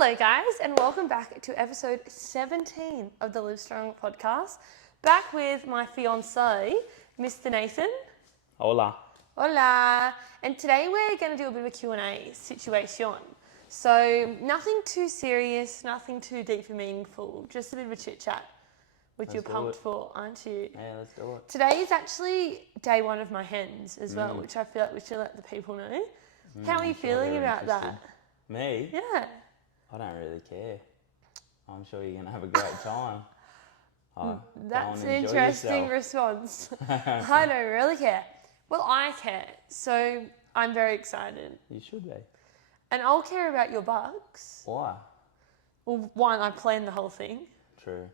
Hello guys and welcome back to episode 17 of the Live Strong podcast. Back with my fiancé, Mr. Nathan. Hola. Hola. And today we're going to do a bit of a Q&A situation. So nothing too serious, nothing too deep and meaningful, just a bit of a chit chat, which you're pumped for, aren't you? Yeah, let's do it. Today is actually day one of my hens as well, which I feel like we should let the people know. How are you feeling about that? Me? Yeah. I don't really care. I'm sure you're going to have a great time. That's an interesting response. I don't really care. Well, I care. So I'm very excited. You should be. And I'll care about your bucks. Why? Well, one, I planned the whole thing. True.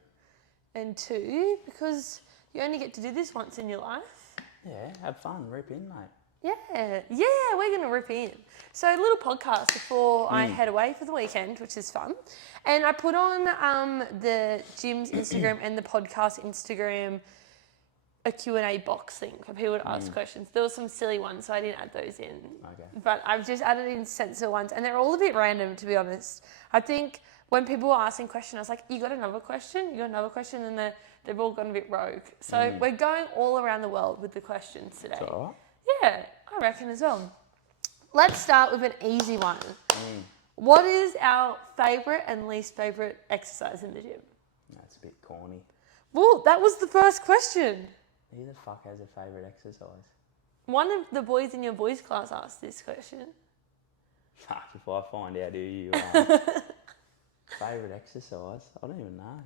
And two, because you only get to do this once in your life. Yeah, have fun. Rip in, mate. Yeah, we're going to rip in. So a little podcast before I head away for the weekend, which is fun. And I put on the gym's Instagram and the podcast Instagram a Q&A box thing for people to ask questions. There were some silly ones, so I didn't add those in. Okay. But I've just added in sensible ones, and they're all a bit random, to be honest. I think when people were asking questions, I was like, you got another question? You got another question? And they've all gone a bit rogue. So we're going all around the world with the questions today. It's all right. Yeah, I reckon as well. Let's start with an easy one. What is our favourite and least favourite exercise in the gym? That's a bit corny. Well, that was the first question. Who the fuck has a favourite exercise? One of the boys in your boys' class asked this question. Fuck, if I find out who you are. Favourite exercise? I don't even know.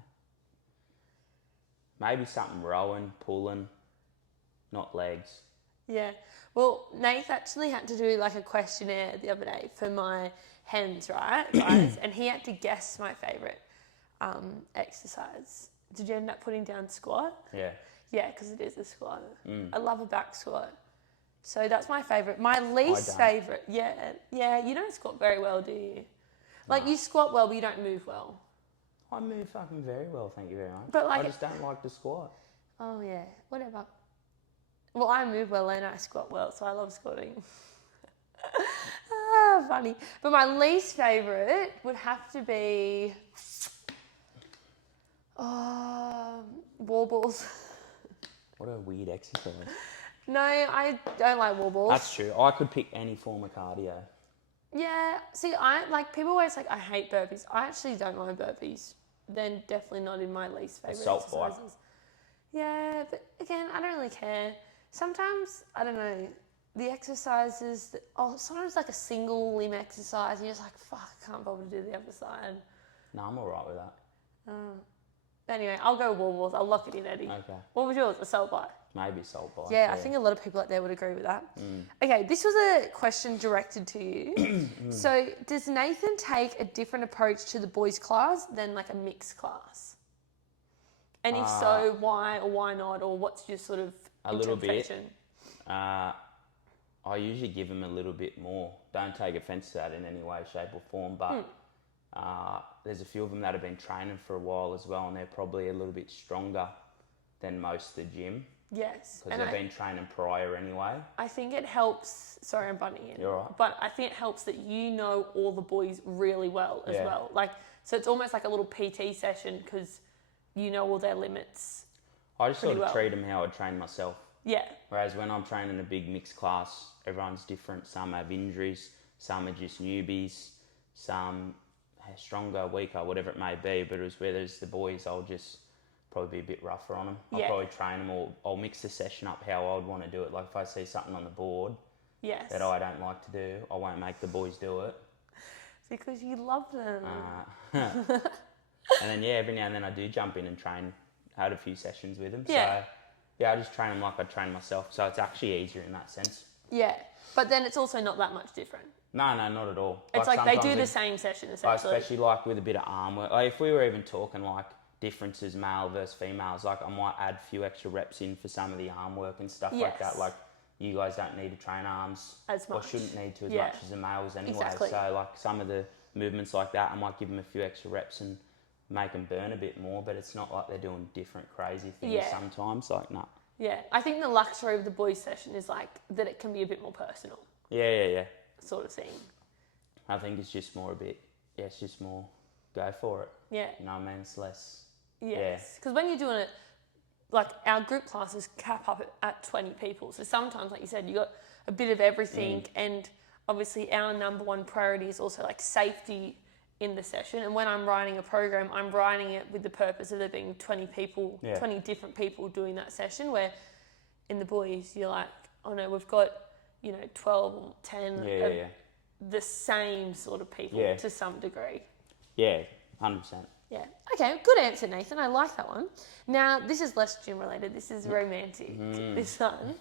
Maybe something rowing, pulling, not legs. Yeah. Well, Nath actually had to do like a questionnaire the other day for my hens, right, guys? And he had to guess my favourite exercise. Did you end up putting down squat? Yeah. Yeah, because it is a squat. I love a back squat. So that's my favourite. My least favourite, yeah, you don't squat very well, do you? Like you squat well, but you don't move well. I move fucking very well, thank you very much. But like I just don't like to squat. Oh yeah, whatever. Well, I move well and I squat well, so I love squatting. Funny. But my least favourite would have to be wall balls. What a weird exercise. No, I don't like wall balls. That's true. I could pick any form of cardio. Yeah, see, people always like, I hate burpees. I actually don't mind burpees. They're definitely not in my least favourite exercises. Bike. Yeah, but again, I don't really care. Sometimes, I don't know, the exercises, sometimes like a single limb exercise, and you're just like, fuck, I can't bother to do the other side. No, I'm alright with that. Anyway, I'll go wall balls. I'll lock it in, Eddie. Okay. What was yours? Assault bike? Maybe salt bike. Yeah, I think a lot of people out there would agree with that. Okay, this was a question directed to you. So, does Nathan take a different approach to the boys' class than like a mixed class? And if so, why or why not? Or what's your sort of a little bit. interpretation? I usually give him a little bit more. Don't take offence to that in any way, shape or form, but there's a few of them that have been training for a while as well, and they're probably a little bit stronger than most of the gym. Yes. Because they've been training prior anyway. I think it helps, sorry I'm butting in. You're right. But I think it helps that you know all the boys really well as well. Like, so it's almost like a little PT session because you know all their limits. I just sort of treat them how I train myself. Yeah. Whereas when I'm training a big mixed class, everyone's different. Some have injuries, some are just newbies, some are stronger, weaker, whatever it may be. But as where there's the boys, I'll just probably be a bit rougher on them. I'll probably train them, or I'll mix the session up how I would want to do it. Like if I see something on the board that I don't like to do, I won't make the boys do it. Because you love them. And then every now and then I do jump in and train. Had a few sessions with them. Yeah. So I just train them like I train myself. So it's actually easier in that sense. Yeah, but then it's also not that much different. No, not at all. It's like they do the same session essentially. Especially like with a bit of arm work. Like if we were even talking like differences male versus females, like I might add a few extra reps in for some of the arm work and stuff like that. Like you guys don't need to train arms as much, or shouldn't need to as much as the males anyway. Exactly. So like some of the movements like that, I might give them a few extra reps and make them burn a bit more, but it's not like they're doing different crazy things sometimes. Like, no. Yeah, I think the luxury of the boys' session is like that it can be a bit more personal. Yeah. Sort of thing. I think it's just more a bit it's just more go for it. Yeah. You know what I mean? It's less. Yes. Because when you're doing it, like our group classes cap up at 20 people. So sometimes, like you said, you got a bit of everything. And obviously our number one priority is also like safety in the session. And when I'm writing a program, I'm writing it with the purpose of there being 20 people, 20 different people doing that session, where in the boys, you're like, oh no, we've got, 12 or 10 the same sort of people to some degree. Yeah, 100%. Yeah. Okay, good answer, Nathan. I like that one. Now, this is less gym related. This is romantic, this one.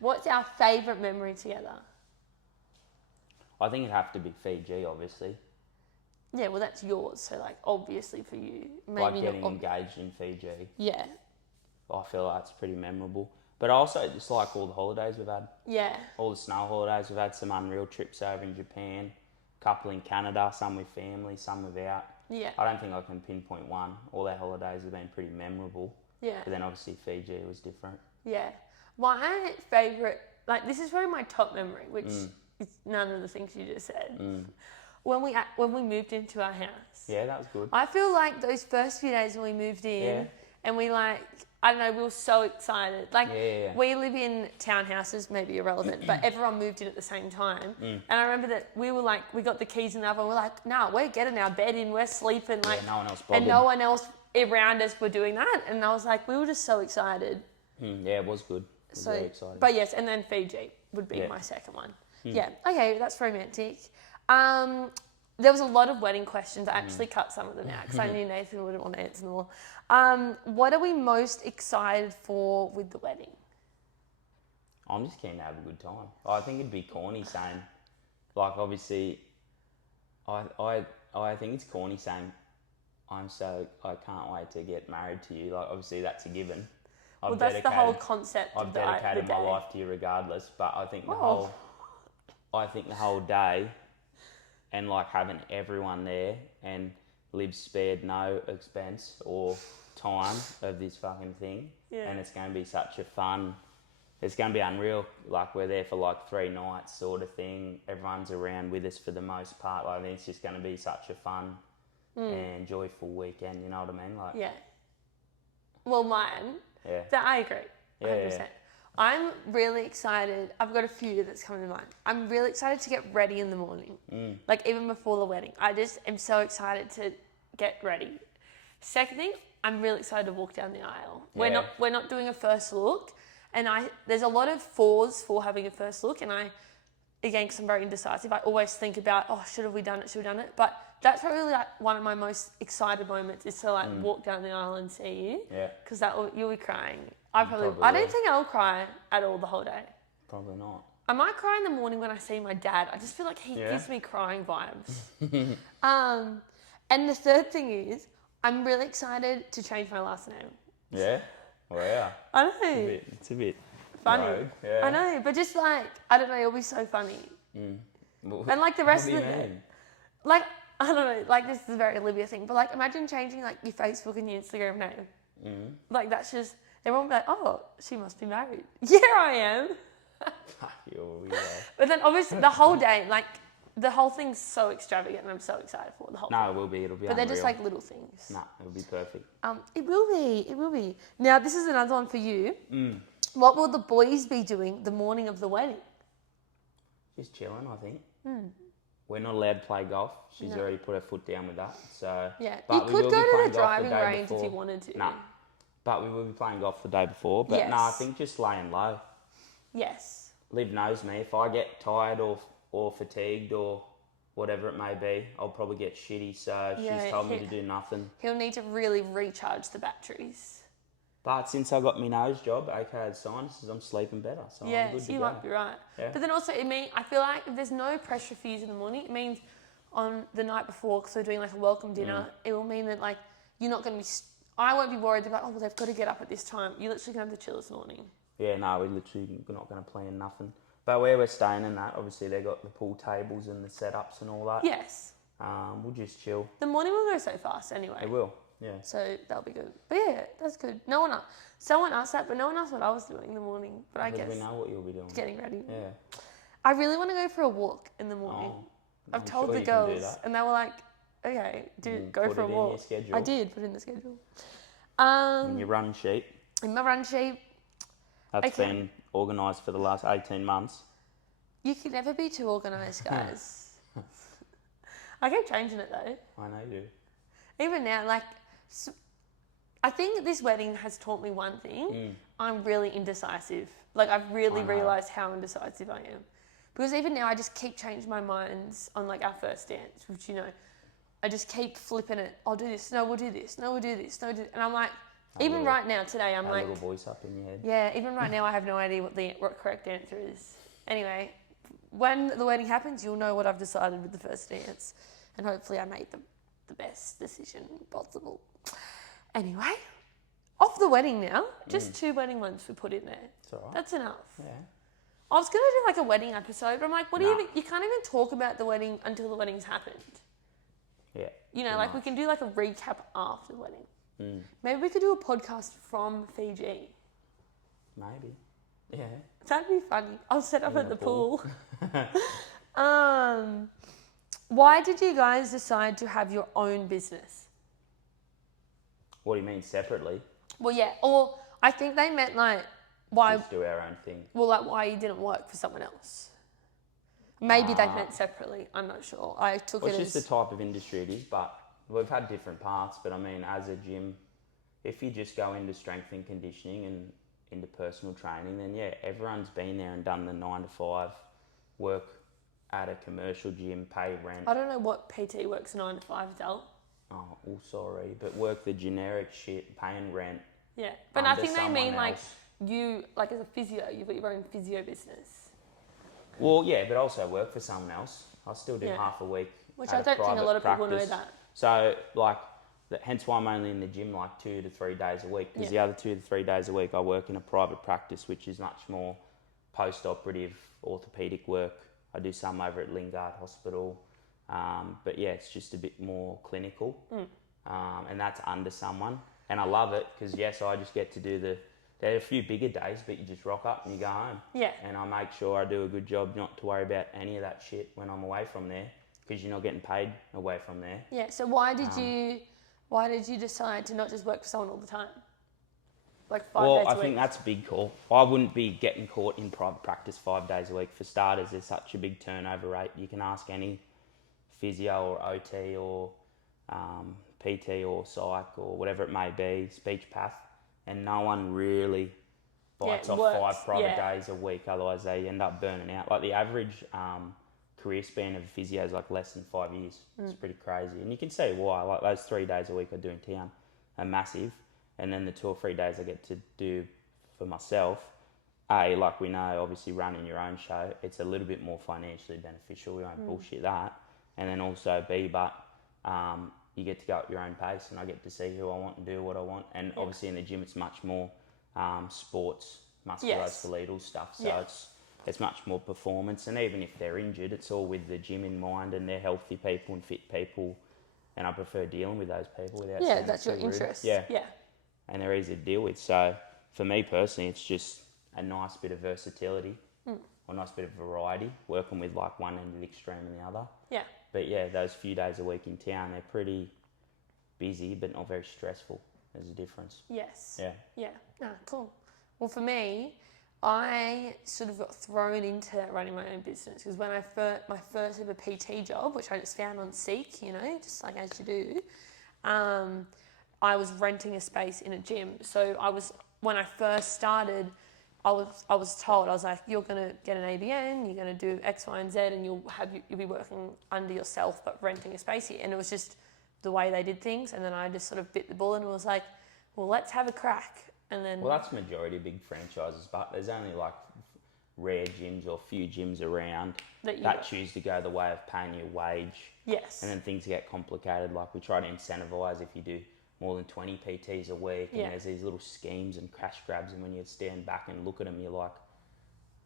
What's our favourite memory together? I think it'd have to be Fiji, obviously. Yeah, well, that's yours. So, like, obviously for you. Maybe like getting engaged in Fiji. Yeah. I feel like it's pretty memorable. But also just like all the holidays we've had. Yeah. All the snow holidays. We've had some unreal trips over in Japan. A couple in Canada, some with family, some without. Yeah. I don't think I can pinpoint one. All our holidays have been pretty memorable. Yeah. But then obviously Fiji was different. Yeah. My favourite, like, this is probably my top memory, which is none of the things you just said. When we moved into our house. Yeah, that was good. I feel like those first few days when we moved in and we I don't know, we were so excited. Like, we live in townhouses, maybe irrelevant, but everyone moved in at the same time. And I remember that we were like, we got the keys in the oven, we're like, nah, we're getting our bed in, we're sleeping. Like, no one else bothered. And no one else around us were doing that. And I was like, we were just so excited. Yeah, it was good. It was very exciting. But yes, and then Fiji would be my second one. Yeah, okay, that's romantic. There was a lot of wedding questions. I actually cut some of them out because I knew Nathan wouldn't want to answer them all. What are we most excited for with the wedding? I'm just keen to have a good time. I think it'd be corny saying, like, obviously, I think it's corny saying, I can't wait to get married to you. Like, obviously, that's a given. Well, that's the whole concept I've of dedicated the my day. life to you regardless, but I think the whole day and like having everyone there and Liv spared no expense or time of this fucking thing. Yeah. And it's going to be such a fun, it's going to be unreal. Like, we're there for like 3 nights sort of thing. Everyone's around with us for the most part. Like, I think it's just going to be such a fun and joyful weekend, you know what I mean? Like, yeah. Well, mine, I agree, 100%. Yeah. I'm really excited. I've got a few that's coming to mind. I'm really excited to get ready in the morning. Like, even before the wedding. I just am so excited to get ready. Second thing, I'm really excited to walk down the aisle. Yeah. We're not doing a first look. And there's a lot of fours for having a first look. And again, because I'm very indecisive, I always think about, should have we done it? But that's probably like one of my most excited moments is to walk down the aisle and see you. Yeah. Because you'll be crying. I don't think I'll cry at all the whole day. Probably not. I might cry in the morning when I see my dad. I just feel like he gives me crying vibes. And the third thing is, I'm really excited to change my last name. Yeah? Wow. I know. It's a bit funny. Rogue, yeah. I know, but just like, I don't know, it'll be so funny. Well, and like the rest of the day. Like, I don't know, like this is a very Olivia thing, but like imagine changing like your Facebook and your Instagram name. Like that's just, everyone will be like, oh, she must be married. Yeah, I am. But then obviously the whole day, like the whole thing's so extravagant and I'm so excited for the whole thing. No, it will be. It'll be But unreal. they're just like little things. No, it'll be perfect. It will be. Now, this is another one for you. What will the boys be doing the morning of the wedding? Just chilling, I think. We're not allowed to play golf. She's already put her foot down with that. So yeah, you could go to the driving range if you wanted to. No, but we will be playing golf the day before. But no, I think just laying low. Yes. Liv knows me. If I get tired or fatigued or whatever it may be, I'll probably get shitty. So she's told me to do nothing. He'll need to really recharge the batteries. But since I got my nose job, aka sinuses, I'm sleeping better. So I'm good to go. You might be right. Yeah. But then also, I feel like if there's no pressure for you in the morning, it means on the night before, because we're doing like a welcome dinner, it will mean that like you're not going to be, I won't be worried about, well, they've got to get up at this time. You're literally going to have to chill this morning. Yeah, no, we're not going to plan nothing. But where we're staying and that, obviously they got the pool tables and the setups and all that. Yes. We'll just chill. The morning will go so fast anyway. It will. Yeah. So that'll be good. But yeah, that's good. Someone asked that, but no one asked what I was doing in the morning. But I guess we know what you'll be doing. Getting ready. Yeah. I really want to go for a walk in the morning. I've I'm told sure the you can do girls, that. and they were like, "Okay, go Put for a it in your walk." schedule. I did put in the schedule. In your run sheet. In my run sheet, That's Okay. been organised for the last 18 months. you can never be too organised, guys. I keep changing it though. I know you. Even now, like, I think this wedding has taught me one thing. I'm really indecisive. Like, I've really I know. realised how indecisive I am. Because even now, I just keep changing my minds on, like, our first dance, which, you know, I just keep flipping it. I'll do this. No, we'll do this. No, we'll do this. No, we'll do this. And I'm like, right now, today, I'm A like, little voice up in your head. yeah, even right now, I have no idea what the correct answer is. Anyway, when the wedding happens, you'll know what I've decided with the first dance. And hopefully I made the best decision possible. Anyway, off the wedding now. Just 2 wedding ones we put in there. It's all right. That's enough. Yeah. I was going to do like a wedding episode, but I'm like, what do Nah. you can't even talk about the wedding until the wedding's happened. Yeah. You know, pretty like we much. can do like a recap after the wedding. Maybe we could do a podcast from Fiji. Maybe. Yeah. That'd be funny. I'll set up In at the the pool. Why did you guys decide to have your own business? What do you mean separately? Well, yeah. Or I think they meant like why. Just do our own thing. Well, like why you didn't work for someone else. Maybe they meant separately. I'm not sure. I took Well, it it's as just the type of industry it is, but we've had different paths. But I mean, as a gym, if you just go into strength and conditioning and into personal training, then yeah, everyone's been there and done the 9 to 5 work at a commercial gym, pay rent. I don't know what PT works 9 to 5, Del. Oh, sorry, but work the generic shit, paying rent. Yeah, but I under think they mean someone like else. you, like as a physio, you've got your own physio business. Well, yeah, but also work for someone else. I still do Yeah. half a week. Which at I don't think a private lot of people know practice. that. So, like, hence why I'm only in the gym like 2 to 3 days a week. Because the other 2 to 3 days a week I work in a private practice, which is much more post-operative orthopedic work. I do some over at Lingard Hospital. But yeah, it's just a bit more clinical. And that's under someone. And I love it because, yes, I just get to do there are a few bigger days, but you just rock up and you go home. Yeah. And I make sure I do a good job not to worry about any of that shit when I'm away from there because you're not getting paid away from there. Yeah. So why did you decide to not just work for someone all the time? Like 5 days a week. Well, I think that's a big call. I wouldn't be getting caught in private practice 5 days a week. For starters, there's such a big turnover rate. You can ask any physio or OT or PT or psych or whatever it may be, speech path, and no one really bites off works. 5 private days a week. Otherwise, they end up burning out. Like the average career span of a physio is like less than 5 years. It's pretty crazy, and you can see why. Like those 3 days a week I do in town are massive, and then the 2 or 3 days I get to do for myself. A, like we know, obviously running your own show, it's a little bit more financially beneficial. We won't bullshit that. And then also B, but you get to go at your own pace, and I get to see who I want and do what I want. And obviously in the gym, it's much more sports, musculoskeletal stuff. So it's much more performance. And even if they're injured, it's all with the gym in mind, and they're healthy people and fit people. And I prefer dealing with those people without sounding that's your too rude. interest. Yeah. Yeah. And they're easy to deal with. So for me personally, it's just a nice bit of versatility, or a nice bit of variety, working with like one end of the extreme and the other. Yeah. But yeah, those few days a week in town, they're pretty busy, but not very stressful. There's a difference. Yes. Yeah. Yeah. Ah, cool. Well, for me, I sort of got thrown into running my own business because when my first ever PT job, which I just found on Seek, you know, just like as you do, I was renting a space in a gym. So when I first started, I was told, I was like, you're going to get an ABN, you're going to do X, Y, and Z, and you'll be working under yourself, but renting a space here. And it was just the way they did things. And then I just sort of bit the bullet and was like, well, let's have a crack. And then... Well, that's the majority of big franchises, but there's only like rare gyms or few gyms around that choose to go the way of paying your wage. Yes. And then things get complicated. Like we try to incentivise if you do more than 20 PTs a week, and there's these little schemes and cash grabs, and when you stand back and look at them, you're like,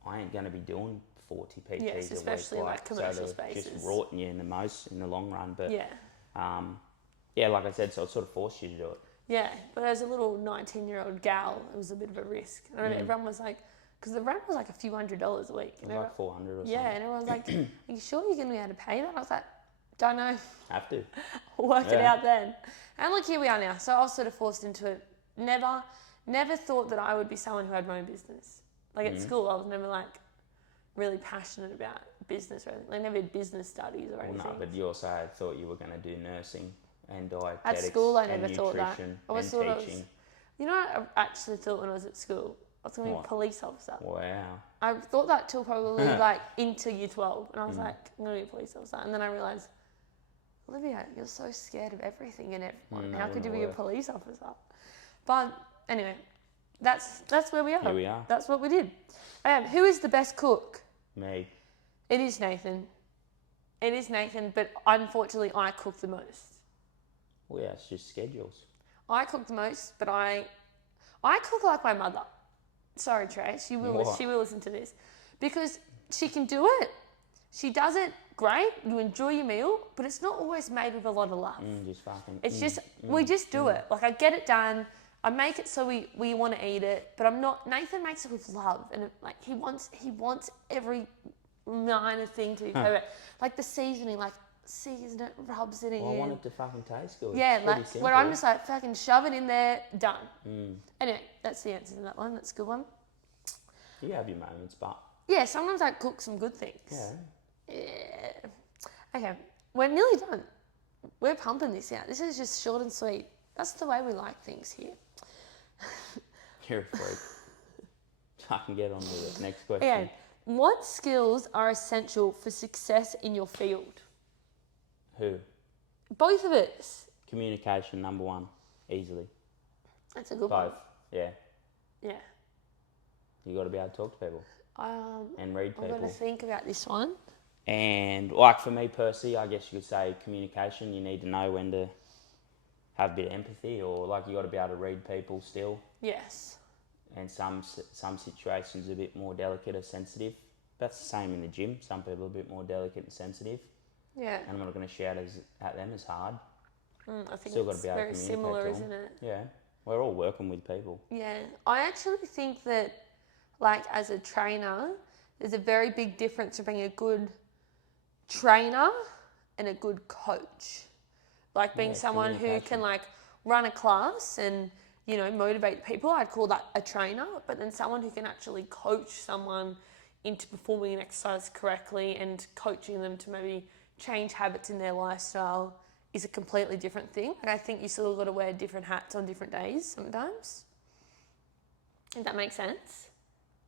I ain't going to be doing 40 PTs a week. Especially like commercial so spaces. Just rotting you in the long run. But yeah, like I said, so it sort of forced you to do it. Yeah, but as a little 19-year-old gal, it was a bit of a risk. I remember everyone was like, because the rent was like a few $100s a week. It was like 400 or something. Yeah, and everyone's like, "Are you sure you're going to be able to pay that?" I was like, "Don't know." Have to. Work it out then. And look, here we are now. So I was sort of forced into it. Never thought that I would be someone who had my own business. Like at school, I was never like really passionate about business or anything. Like never did business studies or anything. Well, no, but you also thought you were going to do nursing and dietetics at school, I and never thought that. nutrition I was and sort teaching. of, you know what I actually thought when I was at school? I was going to be a police officer. Wow. I thought that till probably like into year 12. And I was like, I'm going to be a police officer. And then I realised, Olivia, you're so scared of everything and everyone. How could you be a police officer? But anyway, that's where we are. Here we are. That's what we did. Who is the best cook? Me. It is Nathan. It is Nathan, but unfortunately I cook the most. Well, yeah, it's just schedules. I cook the most, but I cook like my mother. Sorry, Trey, she will listen to this. Because she can do it. She does it great, you enjoy your meal, but it's not always made with a lot of love. Just fucking... It's just, we just do it. Like I get it done, I make it so we want to eat it, but Nathan makes it with love. And like he wants every minor thing to be perfect. Like the seasoning, like season it, rubs it in. Well, I want it to fucking taste good. Yeah, it's like where I'm just like fucking shove it in there, done. Anyway, that's the answer to that one. That's a good one. You have your moments, but... Yeah, sometimes I cook some good things. Yeah. Okay, we're nearly done. We're pumping this out. This is just short and sweet. That's the way we like things here. You're a freak. I can get on to the next question. Okay, what skills are essential for success in your field? Who? Both of us. Communication, number one, easily. That's a good one. Both, yeah. Yeah. You got to be able to talk to people and read people. I'm going to think about this one. And like for me personally, I guess you could say communication. You need to know when to have a bit of empathy, or like you got to be able to read people still. Yes. And some situations are a bit more delicate or sensitive. That's the same in the gym. Some people are a bit more delicate and sensitive. Yeah. And I'm not going to shout at them as hard. I think Still it's got to be able very to communicate similar, to isn't them. it? Yeah. We're all working with people. Yeah. I actually think that, like, as a trainer, there's a very big difference between a good trainer and a good coach. Like being someone who can like run a class and, you know, motivate people, I'd call that a trainer. But then someone who can actually coach someone into performing an exercise correctly and coaching them to maybe change habits in their lifestyle is a completely different thing. Like I think you still got to wear different hats on different days sometimes. If that makes sense.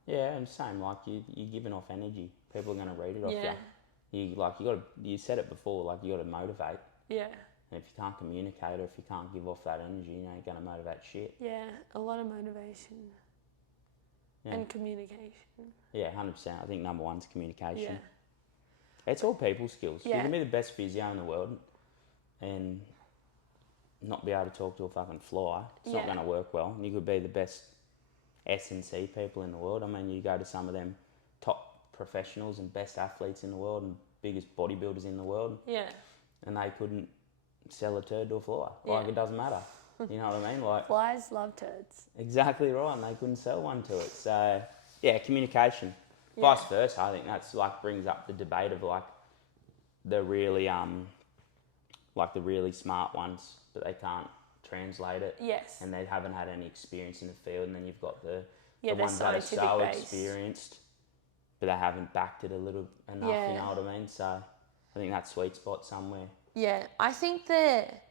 Yeah, and same, like you're giving off energy. People are going to read it off you. You said it before, like you got to motivate. Yeah. And if you can't communicate or if you can't give off that energy, you know, you're going to motivate shit. Yeah, a lot of motivation and communication. Yeah, 100%. I think number one's communication. Yeah. It's all people skills. Yeah. You can be the best physio in the world and not be able to talk to a fucking fly. It's not going to work well. You could be the best S&C people in the world. I mean, you go to some of them top professionals and best athletes in the world and biggest bodybuilders in the world. Yeah. And they couldn't sell a turd to a fly. Like, it doesn't matter. You know what I mean? Like Flies love turds. Exactly right, and they couldn't sell one to it. So, yeah, communication. Yeah. Vice versa, I think that's like brings up the debate of like the really the really smart ones, but they can't translate it. Yes. And they haven't had any experience in the field, and then you've got the ones ones that are so experienced, but they haven't backed it a little enough, you know what I mean? So I think that sweet spot somewhere. Yeah, I think that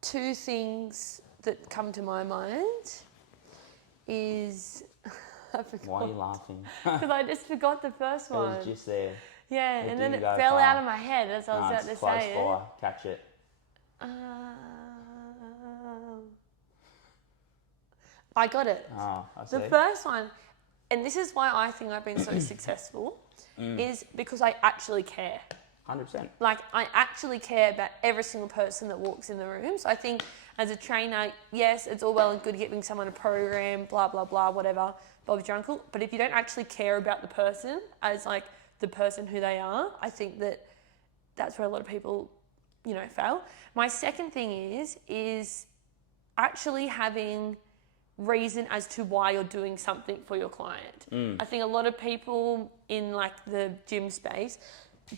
two things that come to my mind is... Why are you laughing? Because I just forgot the first one. It was just there. Yeah, and then it fell out of my head as I was about to say it. Close by. Catch it. I got it. Oh, I see. The first one, and this is why I think I've been so successful, is because I actually care. 100%. Like, I actually care about every single person that walks in the room. So I think as a trainer, yes, it's all well and good giving someone a program, blah, blah, blah, whatever, Bob's your uncle. But if you don't actually care about the person as, like, the person who they are, I think that that's where a lot of people, you know, fail. My second thing is actually having reason as to why you're doing something for your client. I think a lot of people in like the gym space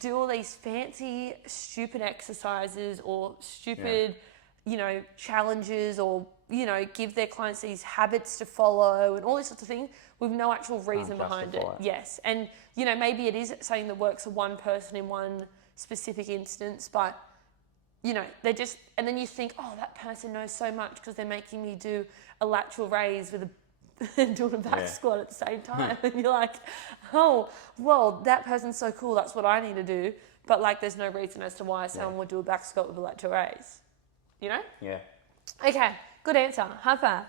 do all these fancy, stupid exercises or stupid, challenges, or, give their clients these habits to follow and all these sorts of things with no actual reason behind it. Yes. And, maybe it is something that works for one person in one specific instance, but, they just, and then you think, oh, that person knows so much because they're making me do a lateral raise with and doing a back squat at the same time. And you're like, oh, well, that person's so cool, that's what I need to do. But like, there's no reason as to why someone would do a back squat with a lateral raise. You know? Yeah. Okay, good answer. High five.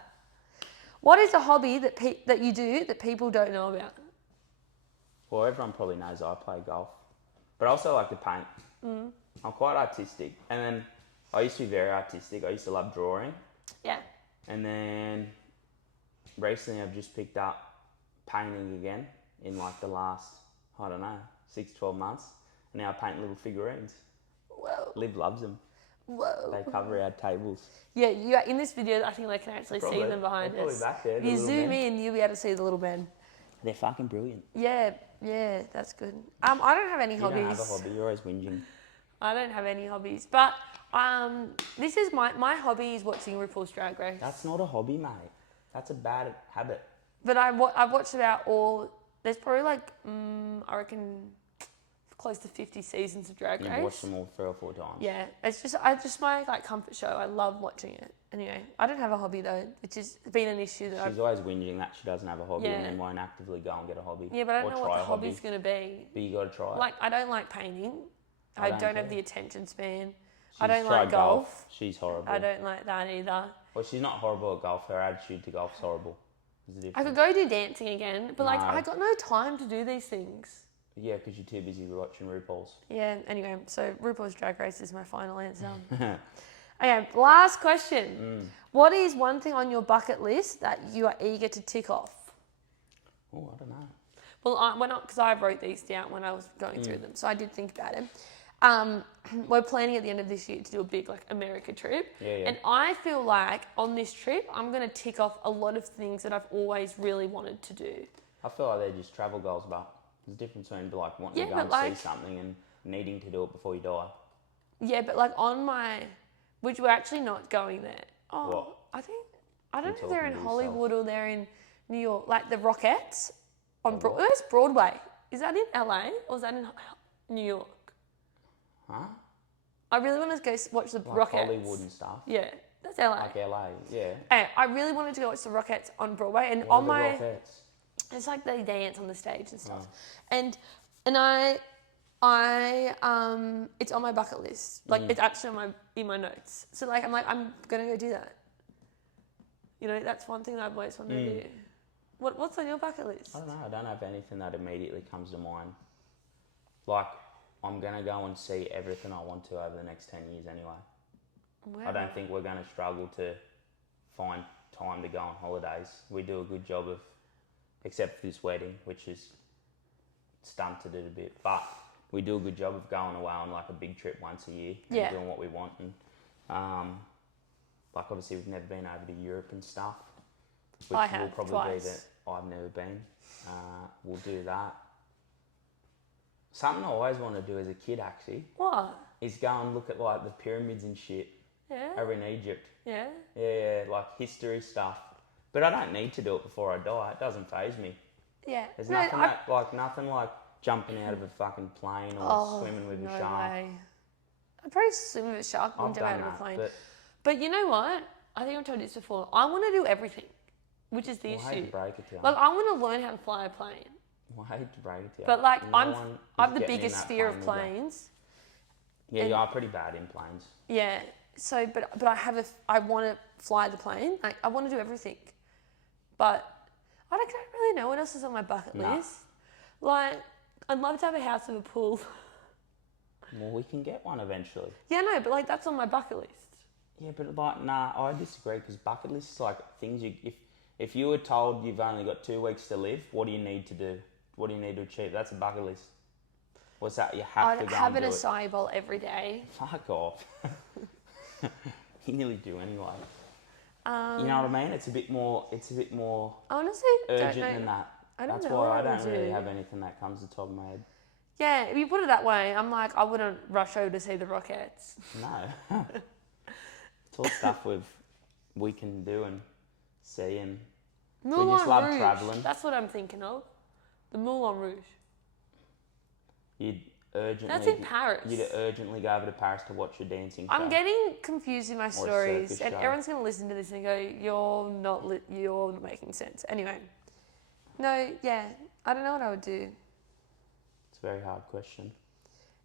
What is a hobby that you do that people don't know about? Well, everyone probably knows I play golf, but I also like to paint. I'm quite artistic, and then I used to be very artistic. I used to love drawing. Yeah. And then recently I've just picked up painting again in like the last, 6-12 months. And now I paint little figurines. Whoa. Liv loves them. Whoa. They cover our tables. Yeah, you in this video, I think they can actually see them behind us. Probably back there. If you zoom in, you'll be able to see the little men. They're fucking brilliant. Yeah, that's good. I don't have any hobbies. You don't have a hobby, you're always whinging. I don't have any hobbies, but this is my hobby is watching RuPaul's Drag Race. That's not a hobby, mate. That's a bad habit. But I've watched about all. There's probably like I reckon close to 50 seasons of Drag Race. You've watched them all 3 or 4 times. Yeah, it's just my like comfort show. I love watching it. Anyway, I don't have a hobby though. It's just been an issue that She's always whinging that she doesn't have a hobby Yeah. and then won't actively go and get a hobby. Yeah, but I don't know what the hobby's going to be. But you got to try it. Like, I don't like painting. I don't have the attention span. I She's don't like tried golf. She's horrible. I don't like that either. Well, she's not horrible at golf. Her attitude to golf's horrible. There's a I difference. could go do dancing again, but like, No. I got no time to do these things. Yeah, because you're too busy watching RuPaul's. Yeah, anyway, so RuPaul's Drag Race is my final answer. Okay, last question. What is one thing on your bucket list that you are eager to tick off? Oh, I don't know. Well, because I wrote these down when I was going through them, so I did think about it. We're planning at the end of this year to do a big like America trip. Yeah. And I feel like on this trip, I'm going to tick off a lot of things that I've always really wanted to do. I feel like they're just travel goals, but there's a difference between like wanting to go but and like- see something and needing to do it before you die. Yeah, but like which we're actually not going there. Oh, What? I don't know if they're talking in to Hollywood or they're in New York, like the Rockettes on where's Broadway? Is that in LA or is that in New York? Huh? I really want to go watch the Like Rockettes. Hollywood and stuff. Yeah, that's LA. Like LA, yeah. Hey, I really wanted to go watch the Rockettes on Broadway, and What on are my, the Rockettes? it's like they dance on the stage and stuff, Oh. and I it's on my bucket list. Like it's actually in my notes. So like I'm gonna go do that. You know, that's one thing that I've always wanted to do. What's on your bucket list? I don't know. I don't have anything that immediately comes to mind. Like, I'm going to go and see everything I want to over the next 10 years anyway. Wow. I don't think we're going to struggle to find time to go on holidays. We do a good job of, except for this wedding, which is stunted it a bit, but we do a good job of going away on like a big trip once a year and doing what we want. And like obviously we've never been over to Europe and stuff, which I have will probably twice. be that I've never been. We'll do that. Something I always wanted to do as a kid actually What? is go and look at like the pyramids and shit Yeah. over in Egypt. Yeah. Yeah, like history stuff. But I don't need to do it before I die. It doesn't faze me. Yeah. There's No, nothing like jumping out of a fucking plane or swimming with a shark. Way. I'd probably swim with a shark and I've jump out done of a plane. that, But you know what? I think I've told you this before. I want to do everything, which is the but I hate issue. to break it to you. Like I want to learn how to fly a plane. I hate to break it to you. But like No I one have is the getting in biggest that fear of plane with you. planes. Yeah, and- you are pretty bad in planes. Yeah. So, but I want to fly the plane. Like I want to do everything, but I don't really know what else is on my bucket Nah. list. Like I'd love to have a house with a pool. Well, we can get one eventually. Yeah, no, but like that's on my bucket list. Yeah, but like, nah, I disagree because bucket lists is like things if you were told you've only got 2 weeks to live, what do you need to do? What do you need to achieve? That's a bucket list. What's that? You have to I'd go have and an do it. acai bowl every day. Fuck off. You nearly do anyway. You know what I mean? It's a bit more Honestly, urgent don't know. than that. I don't That's know why what I I would don't really do. have anything that comes to the top of my head. Yeah, if you put it that way, I'm like, I wouldn't rush over to see the Rockettes. No. It's all stuff we can do and see, and Moulin we just love Rouge. travelling. That's what I'm thinking of. The Moulin Rouge. You'd urgently. That's in Paris. You'd urgently go over to Paris to watch a dancing show. I'm getting confused in my stories, circus and show. everyone's going to listen to this and go, "You're not making sense." Anyway, no, yeah, I don't know what I would do. It's a very hard question.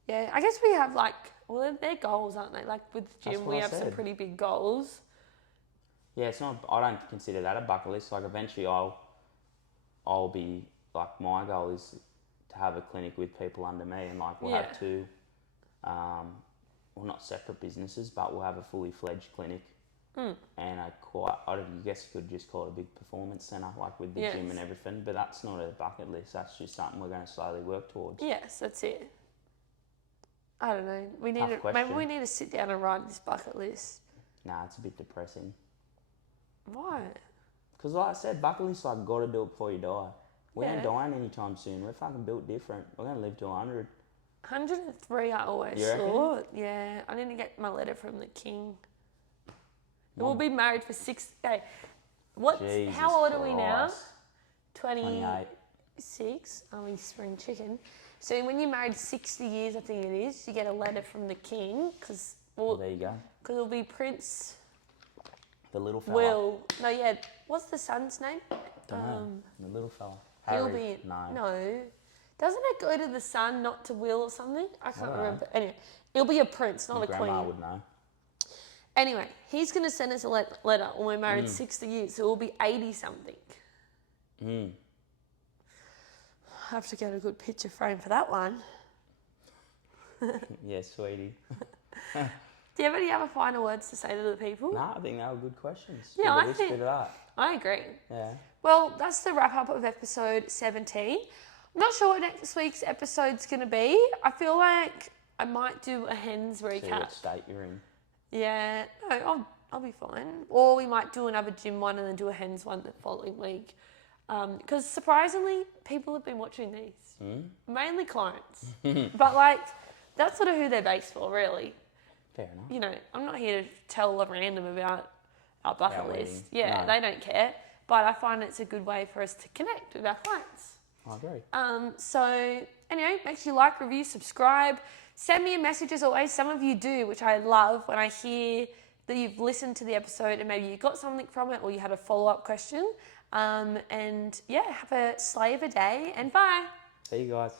Yeah, I guess we have they're goals, aren't they? Like with the gym, what we I have some said. pretty big goals. Yeah, it's not. I don't consider that a bucket list. Like eventually, I'll be like my goal is to have a clinic with people under me, and like we'll have two, well, not separate businesses, but we'll have a fully fledged clinic. And I guess you could just call it a big performance centre, like with the gym and everything. But that's not a bucket list. That's just something we're going to slowly work towards. Yes, that's it. I don't know. Maybe we need to sit down and write this bucket list. Nah, it's a bit depressing. Why? Because like I said, bucket list like got to do it before you die. We ain't Yeah. dying anytime soon. We're fucking built different. We're going to live to 100. 103, I always You reckon? thought. Yeah, I need to get my letter from the king. We'll be married for 6 days. Jesus How old are we now? Christ. 28. 28. I'm in spring chicken. So when you're married 60 years, I think it is, you get a letter from the king because Well, there you go. it'll be Prince The little fella. Will. No, yeah. What's the son's name? Don't know. The little fella. He'll Harry. be No. Doesn't it go to the son, not to Will or something? I can't don't know. remember. Anyway, it'll be a prince, not My a grandma queen. would know. Anyway, he's going to send us a letter when we're married 60 years, so we'll be 80 something. I have to get a good picture frame for that one. Yeah, sweetie. Do you have any other final words to say to the people? Nah, I think they were good questions. Yeah, Bit of I this, think- bit of that. I agree. Yeah. Well, that's the wrap up of episode 17. I'm not sure what next week's episode's going to be. I feel like I might do a hens See what recap. state you're in. Yeah, no, I'll be fine. Or we might do another gym one and then do a hens one the following week. Because surprisingly, people have been watching these. Mainly clients. But like, that's sort of who they're based for, really. Fair enough. You know, I'm not here to tell a random about our bucket Our list. wedding. Yeah, No. they don't care. But I find it's a good way for us to connect with our clients. I agree. So anyway, make sure you like, review, subscribe. Send me a message as always. Some of you do, which I love when I hear that you've listened to the episode and maybe you got something from it or you had a follow-up question. And yeah, have a slay of a day and bye. See you guys.